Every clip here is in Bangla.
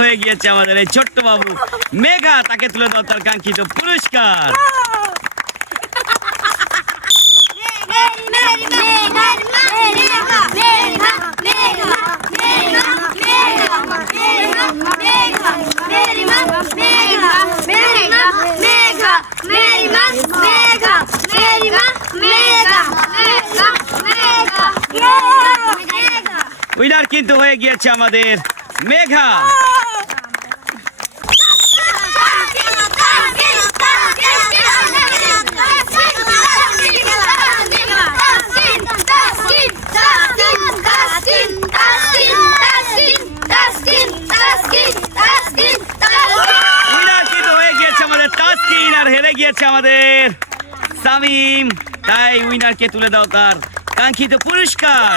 হয়ে গিয়েছে আমাদের এই ছোট্ট বাবু। মেঘা, তাকে তুলে দাও তার কাঙ্ক্ষিত পুরস্কার। উইনার কিন্তু হয়ে গিয়েছে আমাদের মেঘা। হেরে গিয়েছে আমাদের সামিম। তাই উইনারকে তুলে দাও তার কাঙ্ক্ষিত পুরস্কার।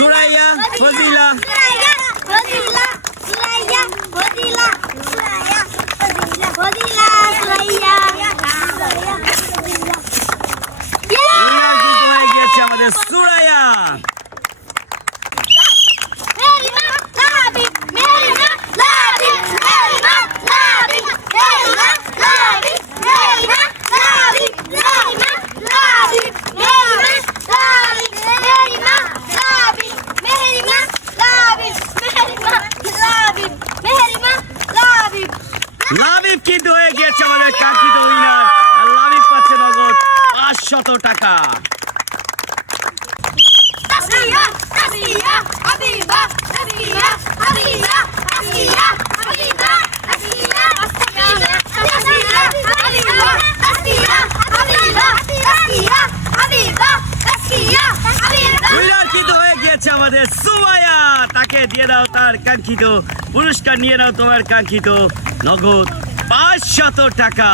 出来呀！我死了。出来呀！我死了。লাভিব কিন্তু হয়ে গিয়েছে আমাদের কাঙ্ক্ষিত উইনার আর পাচ্ছে নগদ পাঁচশত টাকা। হয়ে আমাদের তাকে দিয়ে দাও তার কাঙ্ক্ষিত পুরস্কার নিয়ে নাও তোমার কাঙ্ক্ষিত নগদ পাঁচশত টাকা।